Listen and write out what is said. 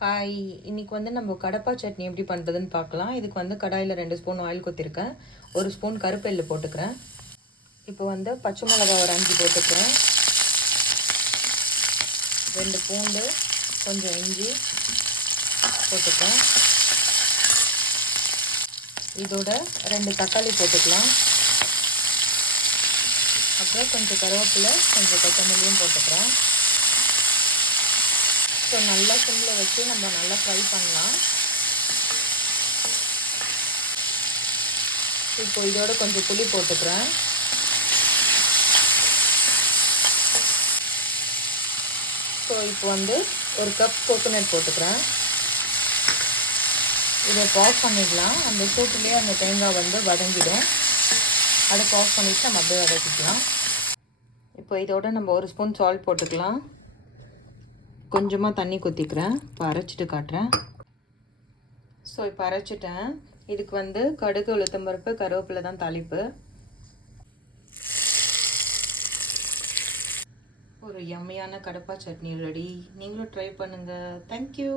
Hi, இன்னைக்கு வந்து நம்ம கடப்பா சட்னி எப்படி பண்ணுறதுன்னு பார்க்கலாம். இதுக்கு வந்து கடாயில் 2 ஸ்பூன் ஆயில் கொத்திருக்கேன். 1 ஸ்பூன் கருப்பு எள்ளு போட்டுக்கிறேன். இப்போ வந்து பச்சை மிளகாய் ஒரு 5 போட்டுக்கிறேன். 2 பூண்டு, கொஞ்சம் இஞ்சி போட்டுக்கிறேன். இதோட 2 தக்காளி போட்டுக்கலாம். அப்புறம் கொஞ்சம் கருவேப்பிலை, கொஞ்சம் கொத்தமல்லியும் போட்டுக்கிறேன். ஸோ நல்லா சிம்மில் வச்சு நம்ம நல்லா ஃப்ரை பண்ணலாம். இப்போ இதோட கொஞ்சம் புளி போட்டுக்கிறேன். ஸோ இப்போ வந்து 1 கப் கோகோனட் போட்டுக்கிறேன். இதை ஆஃப் பண்ணிடலாம். அந்த சூட்டுலேயே அந்த தேங்காய் வந்து வதங்கிடும். அடுப்பு ஆஃப் பண்ணிவிட்டு நம்ம அப்படியே வதக்கிக்கலாம். இப்போ இதோட நம்ம 1 ஸ்பூன் சால்ட் போட்டுக்கலாம். கொஞ்சமாக தண்ணி ஊற்றிக்கிறேன். இப்போ அரைச்சிட்டு காட்டுறேன். ஸோ இப்போ அரைச்சிட்டேன். இதுக்கு வந்து கடுகு, உளுத்தம்பருப்பு, கருவேப்பிலை தான் தாளிப்பு. ஒரு யம்மியான கடப்பா சட்னி ரெடி. நீங்களும் ட்ரை பண்ணுங்கள். தேங்க்யூ.